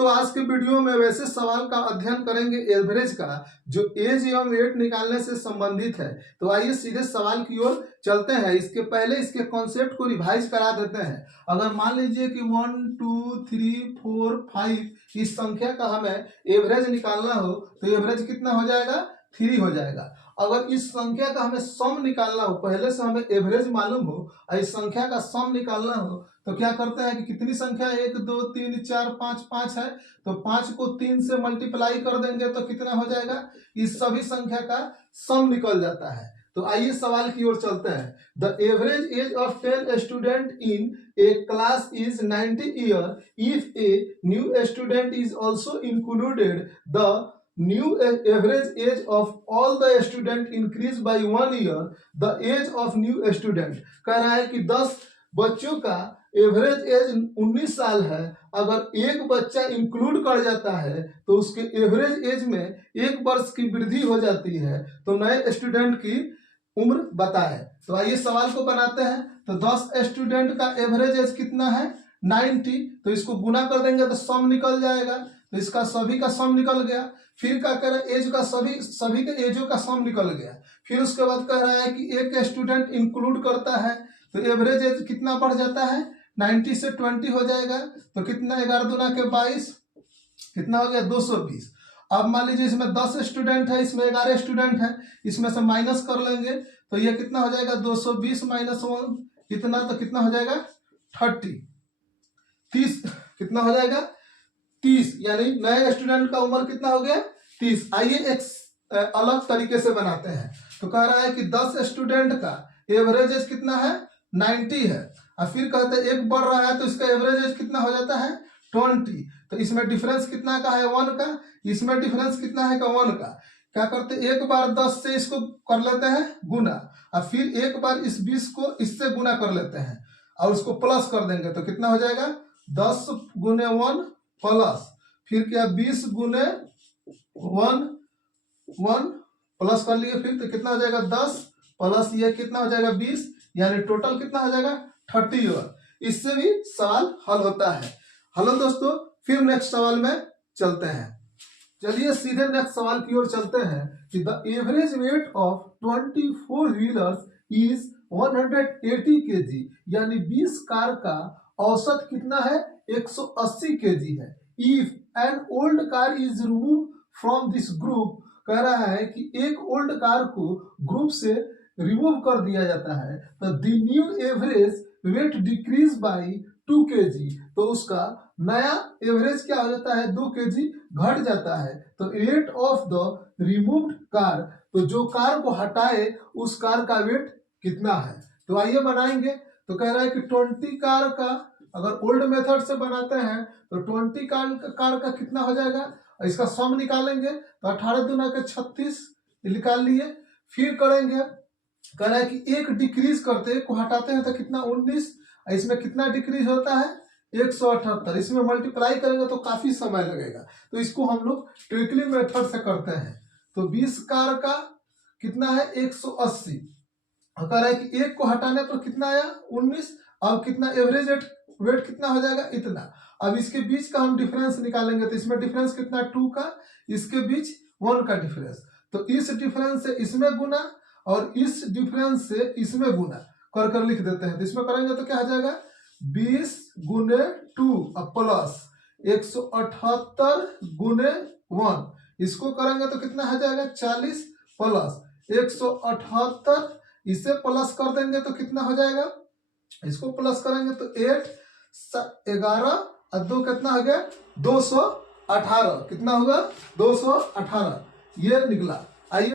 दोस्तों आज के वीडियो में वैसे सवाल का अध्ययन करेंगे एवरेज का, जो एज एवं वेट निकालने से संबंधित है। तो आइए सीधे सवाल की ओर चलते हैं। इसके पहले इसके कॉन्सेप्ट को रिवाइज करा देते हैं। अगर मान लीजिए कि 1 2 3 4 5 इस संख्या का हमें एवरेज निकालना हो तो एवरेज कितना हो जाएगा, 3 हो जाएगा। अगर इस संख्या का हमें सम निकालना हो, पहले से हमें एवरेज मालूम हो और इस संख्या का सम निकालना हो तो क्या करते हैं कि कितनी संख्या 1 2 3 4 5 5 है, तो 5 को 3 से मल्टीप्लाई कर देंगे तो कितना हो जाएगा, इस सभी संख्या का सम निकल जाता है। तो आइए सवाल की ओर चलते हैं। The average age of 10 student in A class is 90 year if a new student is also included the new average age of all the student increase by 1 year, the age of new student। कह रहा है कि 10 बच्चों का average age 19 साल है। अगर एक बच्चा इंक्लूड कर जाता है तो उसके एवरेज एज में 1 वर्ष की वृद्धि हो जाती है। तो नए स्टूडेंट की उम्र बताए। तो आइए सवाल को बनाते हैं। तो 10 स्टूडेंट का एवरेज एज कितना है, 90। तो इसको गुना कर देंगे तो सम निकल जाएगा। तो इसका सभी का सम निकल गया। फिर क्या कह रहा है, एज का सभी के एजों का सम निकल गया। फिर उसके बाद कह रहा है कि एक स्टूडेंट इंक्लूड करता है तो एवरेज एज कितना बढ़ जाता है, 90 से 20 हो जाएगा। तो कितना, 11 दूना के 22, कितना हो गया, 220। अब मान लीजिए इसमें 10 स्टूडेंट है, इसमें 11 स्टूडेंट है, इसमें से माइनस कर लेंगे तो ये कितना हो जाएगा, 220 माइनस 1 कितना, तो कितना हो जाएगा 30 कितना हो जाएगा 30, यानी नए स्टूडेंट का उम्र कितना हो गया, 30। आइए एक अलग तरीके से बनाते हैं। तो कह रहा है कि 10 स्टूडेंट का एवरेज एज कितना है, 90 है। और फिर कहते हैं एक बढ़ रहा है तो इसका एवरेज एज कितना हो जाता है, 20। तो इसमें डिफरेंस कितना का है, 1 का। इसमें डिफरेंस कितना है का, 1 का। क्या करते हैं, एक बार 10 से इसको कर लेते हैं गुना, और फिर एक बार इस 20 को इससे गुना कर लेते हैं और उसको प्लस कर देंगे तो कितना हो जाएगा, 10 गुने 1 प्लस फिर क्या 20 गुने 1 प्लस कर लिए, फिर तो कितना हो जाएगा 10 प्लस ये कितना हो जाएगा 20, यानी टोटल कितना हो जाएगा 30 ईयर। इससे भी सवाल हल होता है। हेलो दोस्तों, फिर नेक्स्ट सवाल में चलते हैं। चलिए सीधे नेक्स्ट सवाल की ओर चलते हैं कि the average weight of 24 wheelers is 180 kg, यानी 20 कार का औसत कितना है, 180 kg है। If an old car is remove from this group, कह रहा है कि एक ओल्ड कार को ग्रुप से रिमूव कर दिया जाता है तो the new average weight decrease by 2 kg, तो उसका नया एवरेज क्या हो जाता है, 2 kg घट जाता है। तो weight of the removed car, तो जो कार को हटाए उस कार का वेट कितना है। तो आइए बनाएंगे। तो कह रहा है कि 20 कार का, अगर ओल्ड मेथड से बनाते हैं तो 20 कार का कितना हो जाएगा, इसका सम निकालेंगे तो 18 दूना के 36 निकाल लिए। फिर करेंगे, कह रहा है कि एक डिक्रीज करते को हटाते हैं तो कितना 19, इसमें कितना डिक्रीज होता है 178, इसमें मल्टीप्लाई करेंगे तो काफी समय लगेगा। तो इसको हम लोग ट्रिकली मेथड से करते हैं। तो 20 कार का कितना है 180, कह रहा है कि एक को हटाने पर कितना आया 19। अब कितना एवरेज वेट कितना हो जाएगा, इतना। अब इसके बीच का हम डिफरेंस निकालेंगे तो इसमें डिफरेंस कितना 2 का, इसके बीच 1 का डिफरेंस। तो इस डिफरेंस से इसमें गुना और इस डिफरेंस से इसमें गुना कर लिख देते हैं। तो इसमें करेंगे तो क्या हो जाएगा, 20 गुने 2 अब प्लस 178 गुने 1, इसको करेंगे तो कितना हो जाएगा 40 प्लस 178, इसे प्लस कर देंगे तो कितना हो जाएगा, इसको प्लस करेंगे तो 8 11 और 2 कितना हो गया 218, कितना होगा 218, ये निकला।